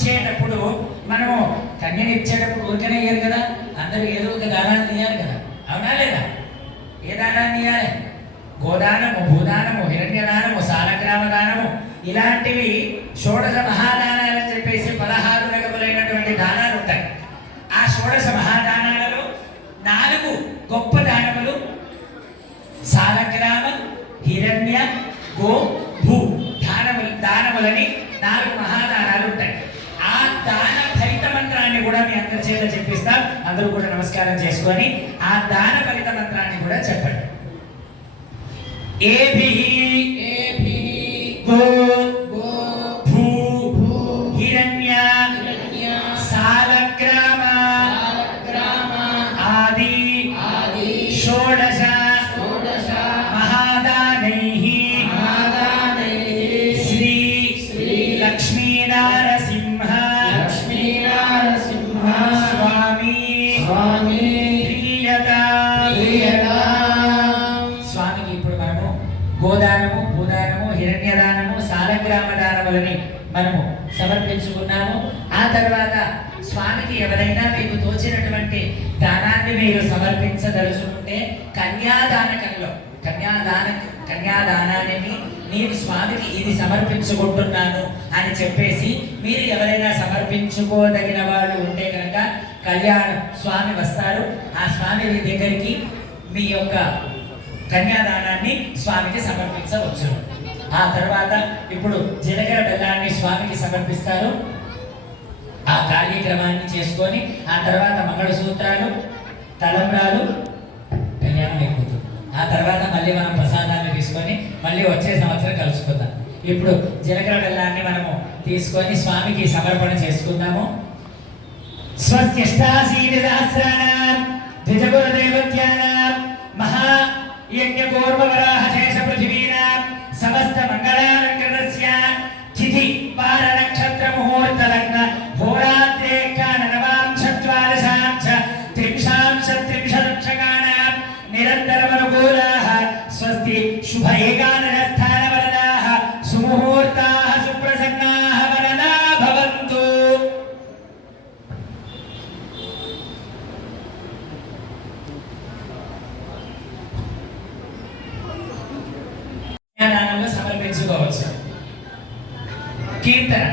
ఇచ్చేటప్పుడు మనము కన్యని ఇచ్చేటప్పుడు ఊరికనే ఇయ్యారు కదా, అందరూ ఏదో ఒక దానాన్ని ఇయ్యాలి కదా, అవునా లేదా? ఏ దానాన్ని ఇయ్యాలి? గోదానము, భూదానము, హిరణ్యదానము, సాలగ్రామ దానము, ఇలాంటివి షోడశ మహాదానాలని చెప్పేసి 16 రకములైనటువంటి దానాలు ఉంటాయి. ఆ షోడశ మహాదానాలలో 4 గొప్ప దానములు సాలగ్రామ, హిరణ్య, గో, భూ దానములని 4 మహాదానాలు ఉంటాయి. ఆ దాన ఫలిత మంత్రాన్ని కూడా మీ అందరి చేత చెప్పిస్తాం. అందరూ కూడా నమస్కారం చేసుకొని ఆ దాన ఫలిత మంత్రాన్ని కూడా చెప్పండి. గో భూ హిరణ్య సాలగ్రామ ఆది షోడశ మహాదానైః శ్రీ లక్ష్మీనారసింహ స్వామి స్వామికి ఇప్పుడు మనము గోదానము, భూదానము, హిరణ్యదానము, సాలగ్రామ దానములని మనము సమర్పించుకున్నాము. ఆ తర్వాత స్వామికి ఎవరైనా మీకు తోచినటువంటి దానాన్ని మీరు సమర్పించదలుచుకుంటే కన్యాదానాన్ని నేను స్వామికి ఇది సమర్పించుకుంటున్నాను అని చెప్పేసి మీరు ఎవరైనా సమర్పించుకోదగిన వాళ్ళు ఉంటే కనుక స్వామి వస్తారు. ఆ స్వామి దగ్గరికి మీ యొక్క కన్యాదానాన్ని స్వామికి సమర్పించవచ్చు. ఆ తర్వాత ఇప్పుడు జీలకర్ర బెల్లాన్ని స్వామికి సమర్పిస్తారు. ఆ కార్యక్రమాన్ని చేసుకొని ఆ తర్వాత మంగళసూత్రాలు, తలంబ్రాలు, కళ్యాణం అయిపోతుంది. ఆ తర్వాత మళ్ళీ మనం ప్రసాదాన్ని తీసుకొని మళ్ళీ వచ్చే సంవత్సరం కలుసుకుందాం. ఇప్పుడు జీలకర్ర బెల్లాన్ని మనము తీసుకొని స్వామికి సమర్పణ చేసుకుందాము. స్వస్త్యష్టాశీతి సహస్రాణాం ద్విజగురుదేవత్యానాం మహా యజ్ఞపూర్వవరాహ శేష పృథివీనాం సమస్త మంగళాలంకృతస్య తిథి వార నక్షత్ర ముహూర్త లగ్న హోరాత్రే కాల నవాంశ త్రింశాంశ నిరంతరమనుకూలాః స్వస్తి శుభ ఏకాదశ స్థానవరదాః సుముహూర్తాః సుప్రసన్నాః వరదా భవంతు. జ్ఞానానంగా సమర్పించుకోవచ్చు. కీర్తన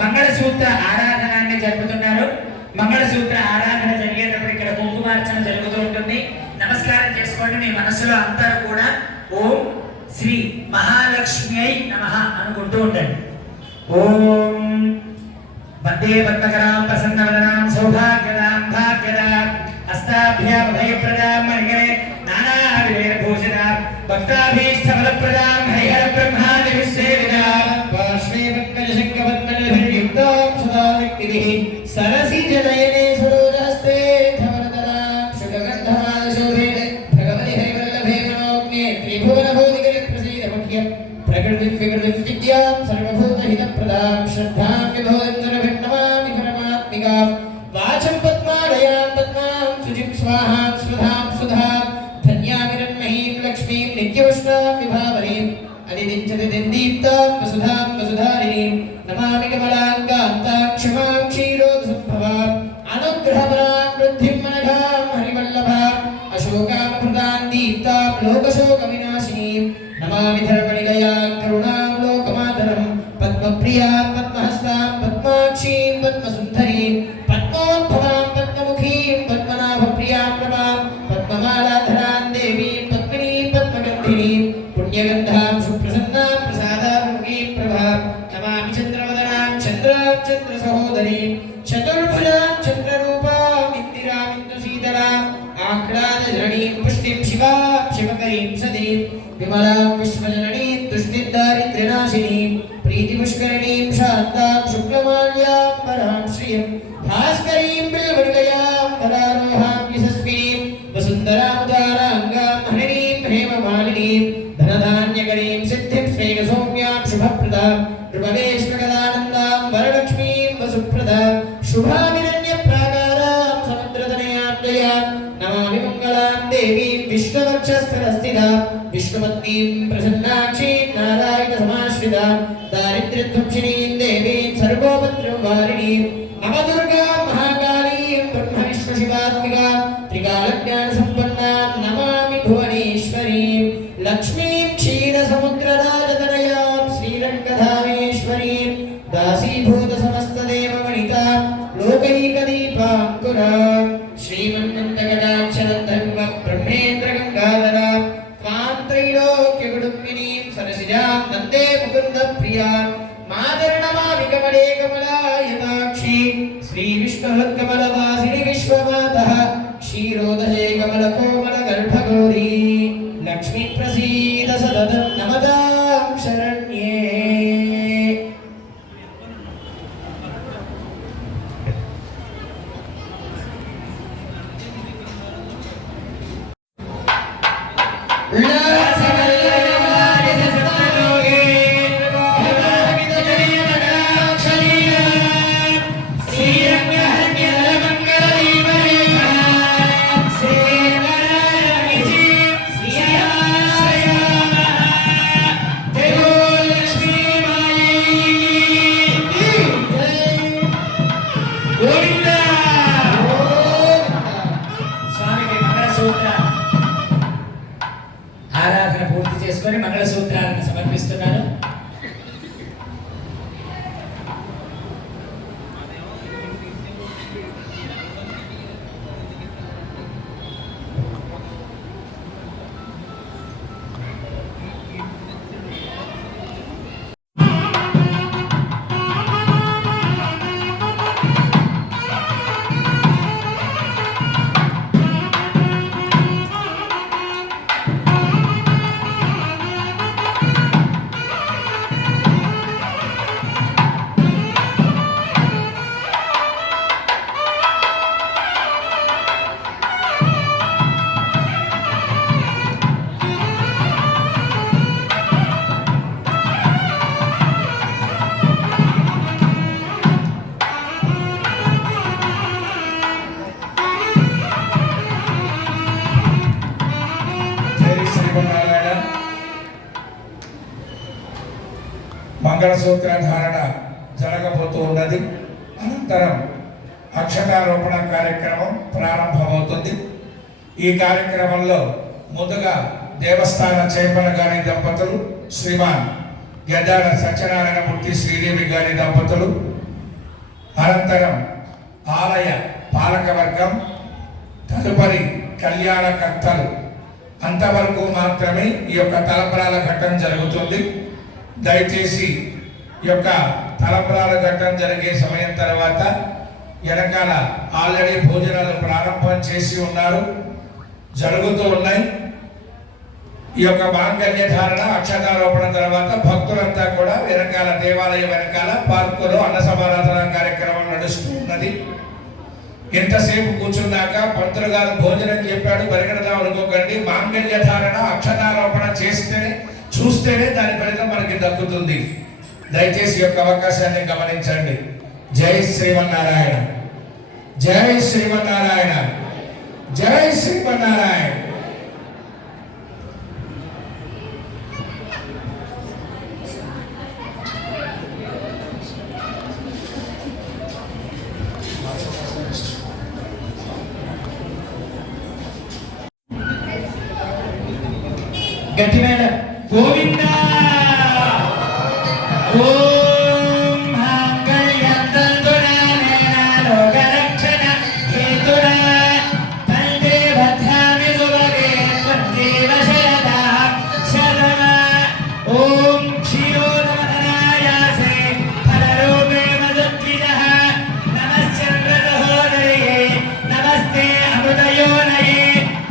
మంగళసూత్ర ఆరాధనాన్ని జరుపుతున్నారు. మంగళసూత్ర ఆరాధన జరిగేటప్పుడు ఇక్కడ కుంకుమార్చన జరుగుతూ ఉంటుంది. నమస్కారం చేసుకోండి. మీ మనసులో అందరూ కూడా ఓం శ్రీ మహాలక్ష్మ్యై నమః అనుకుంటూ ఉండండి. ఓం వందే పద్మకరాం ప్రసన్నవదనాం సౌభాగ్యదాం భాగ్యదాం హస్తాభ్యాం అభయప్రదాం మణిగణే నానావిధేర్భూషితాం భక్తాభీష్టఫలప్రదాం హరిహర బ్రహ్మాది విశ్వేవిదాం పార్శ్వే పంకజశంఖపద్మనిభిర్యుక్తాం సదాశక్తిభిః సరసిజనయనే సరోజహస్తే ధవనదనాం శుభగంధమాలశోభే భగవతి హరివల్లభే మనోజ్ఞే త్రిభువనభూతిగరి ప్రసీద ముఖ్యం ప్రకృతిం వికృతిం విద్యాం సర్వభూతహితప్రదాం శ్రద్ధాం విభోజనభిర్నమామి పరమాత్మికాం వాచం పద్మాలయాం పద్మాం శుచిం స్వాహాం స్వధాం సుధాం ధన్యామిరన్మహీం లక్ష్మీం నిత్యోష్ణాం విభావరీం అదిదించదిదీప్తాం వసుధాం వసుధారిణీం నమామి కమలాంగాంతాం క్షమాం క్షీరోదసంభవాం అనుగ్రహపరాం వృద్ధిం మనఘాం హరివల్లభాం అశోకామృతాం దీప్తాం లోకశోక వినాశినీం నమామి ధర్మనిలయాం కరుణాం లోకమాతరం పద్మప్రియాం పద్మహస్తాం పద్మాక్షీం పద్మసుందరీం పద్మోద్భవాం పద్మముఖీం పద్మనాభప్రియాం నమాం పద్మమాలాధరాం దేవీం పద్మినీం పద్మగంధినీం పుణ్యగంధాం సుప్రసన్నాం ప్రసాదాముఖీం ప్రభాం నమామి చంద్రవదనాం చంద్రాం చంద్రసహోదరీం చతుర్భుజాం చంద్రరూపాం ఇందిరాం ఇందుశీతలాం ఆహ్లాదజననీం పుష్టిం శివాం శివకరీం సదీం విమలాం విశ్వజననీం దుష్టిదారిద్ర్యనాశినీం ప్రీతిపుష్కరిణీం శాంతాం శుక్లమాల్యాం వరాం శ్రియం భాస్కరీం బిల్వనిలయాం వరారోహాం యశస్వినీం వసుంధరాముదారాంగాం హరిణీం హేమమాలినీం ధనధాన్యకరీం సిద్ధిం శ్రేయసౌమ్యాం శుభప్రదాం నృపవేశ్వరదానందాం వరలక్ష్మీం వసుప్రదాం శుభామిరణ్యప్రాకారాం సముద్రతనయాం జయాం నమామి మంగళాం దేవీం విష్ణువక్షస్థలస్థితాం విష్ణుపత్నీం ప్రసన్నాక్షీం నారాయణ సమాశ్రితాం దారిద్ర్యధ్వంసినీం దేవీం సర్వోపద్రవవారిణీం నవదుర్గాం మహాకాళీం బ్రహ్మ విష్ణు శివాత్మికాం త్రికాలజ్ఞాన సంపన్నాం నమామి భువనేశ్వరీం లక్ష్మీం క్షీరసముద్రరాజతనయాం శ్రీరంగధామేశ్వరీం దాసీభూత సమస్తదేవగణితాం లోకైకదీపాంకురాం శ్రీమన్నందగడాక్షరంధర్మ బ్రహ్మేంద్ర గంగాధరాం త్వాం త్రైలోక్యగుడుంబినీం సరసిజాం నందే ముకుంద ప్రియాం మాతర్నమామి కమలే కమలాయతాక్షి శ్రీ విష్ణుహృత్కమలవాసిని విశ్వమాతః క్షీరోదయే కమలకోమల గర్భగౌరీ లక్ష్మీ ప్రసీద సతతం నమదాం శరణ్యే. ఆరాధన పూర్తి చేసుకొని మంగళసూత్రాలను సమర్పిస్తున్నాను. మంగళసూత్ర ధారణ జరగబోతూ ఉన్నది. అనంతరం అక్షతారోపణ కార్యక్రమం ప్రారంభమవుతుంది. ఈ కార్యక్రమంలో ముందుగా దేవస్థాన చైర్మన్ గారి దంపతులు శ్రీమాన్ గెడ్డాడ సత్యనారాయణమూర్తి శ్రీదేవి గారి దంపతులు, అనంతరం ఆలయ పాలకవర్గం, తదుపరి కళ్యాణకర్తలు అంతవరకు మాత్రమే ఈ యొక్క తలంబ్రాల ఘట్టం జరుగుతుంది. దయచేసి ఈ యొక్క తలంబ్రాల ఘట్టం జరిగే సమయం తర్వాత వెనకాల ఆల్రెడీ భోజనాలు ప్రారంభం చేసి ఉన్నారు, జరుగుతూ ఉన్నాయి. ఈ యొక్క మాంగళ్య ధారణ అక్షతారోపణ తర్వాత భక్తులంతా కూడా వెనకాల దేవాలయం వెనకాల పార్కులో అన్న సమారాధన కార్యక్రమం నడుస్తూ ఉన్నది. ఎంతసేపు కూర్చున్నాక పంతులు గారు భోజనం చెప్పాడు పరిగెడదాం అనుకోకండి. మాంగళ్య ధారణ అక్షతారోపణ చూస్తేనే దాని ఫలితం మనకి దక్కుతుంది. దయచేసి ఈ యొక్క అవకాశాన్ని గమనించండి. జై శ్రీమన్నారాయణ, జై శ్రీమన్నారాయణ, జై శ్రీమన్నారాయణ. గట్టిమైన గోవింద ఓం మాంగళ్యం తంతునా నేనా లోకరక్షణ హేతునా వందే భద్రామి సుభగే త్వం జీవ శరదాం శతమా ఓం క్షీరోదమధనాయాసే ఫలరూపే మధుద్విజః నమశ్చంద్ర సహోదరియే నమస్తే అమృతయోనయే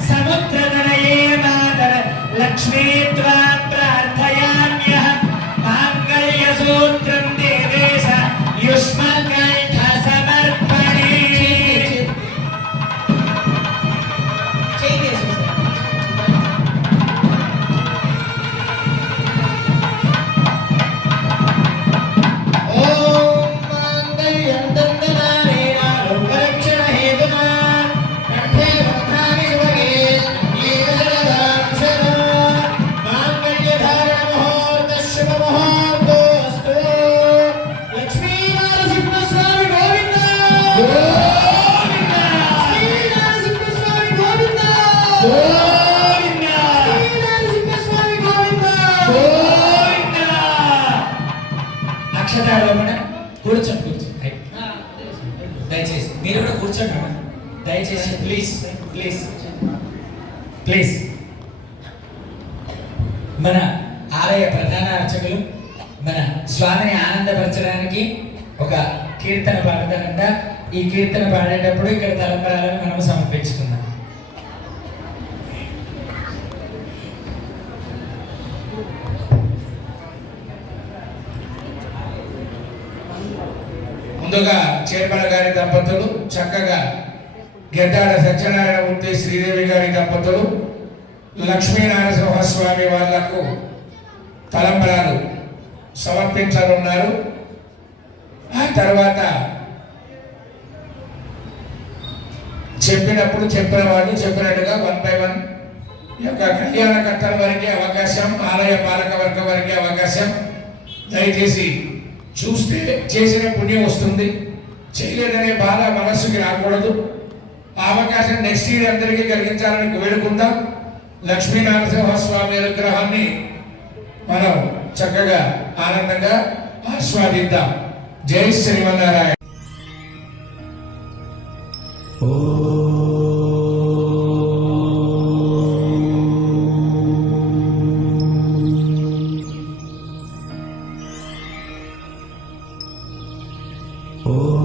సముద్రతనయే మాతర లక్ష్మీ త్వాం ప్రార్థయామ్యహం మాంగళ్యసూత్రం దేవేశ యుష్మకంఠ సమర్పణే. ఓం మాంగళ్యం తంతునా నేనా లోకరక్షణ హేతునా కంఠే బధ్నామి సుభగే జీవశరదాం శతమా మాంగళ్య ధారణ ముహూర్త శుభ ముహూర్తోస్తు. లక్ష్మీ నరసింహ స్వామి గోవింద గోవింద, శ్రీ నరసింహ స్వామి గోవింద గోవింద, శ్రీ నరసింహ స్వామి గోవింద గోవింద. అక్షతారోపణ కూర్చోండి. దయచేసి మీరు కూడా కూర్చోండి అమ్మా. దయచేసి ప్లీజ్ ప్లీజ్ ప్లీజ్. మన ఆలయ ప్రధాన అర్చకులు మన స్వామిని ఆనందపరచడానికి ఒక కీర్తన పాడతారంట. ఈ కీర్తన పాడేటప్పుడు ఇక్కడ తలంబరాలను మనం సమర్పించుకుందాం. ముందుగా చేపల గారి దంపతులు, చక్కగా గెడ్డాడ సత్యనారాయణమూర్తి శ్రీదేవి గారి దంపతులు లక్ష్మీనరసింహస్వామి వాళ్లకు తలంబరాలు సమర్పించనున్నారు. ఆ తర్వాత చెప్పినప్పుడు చెప్పిన వాళ్ళు చెప్పినట్టుగా 1 by 1 ఈ యొక్క కళ్యాణకర్తల వారికి అవకాశం, ఆలయ పాలక వర్గం వారికి అవకాశం. దయచేసి చూస్తే చేసిన పుణ్యం వస్తుంది, చేయలేదనే బాధ మనస్సుకి రాకూడదు. ఆ అవకాశం నెక్స్ట్ ఇయర్ అందరికీ కలిగించాలని వేడుకుందాం. లక్ష్మీనరసింహస్వామి అనుగ్రహాన్ని మనం చక్కగా ఆనందంగా ఆస్వాదిద్దాం. జై శ్రీమన్నారాయణ. Oh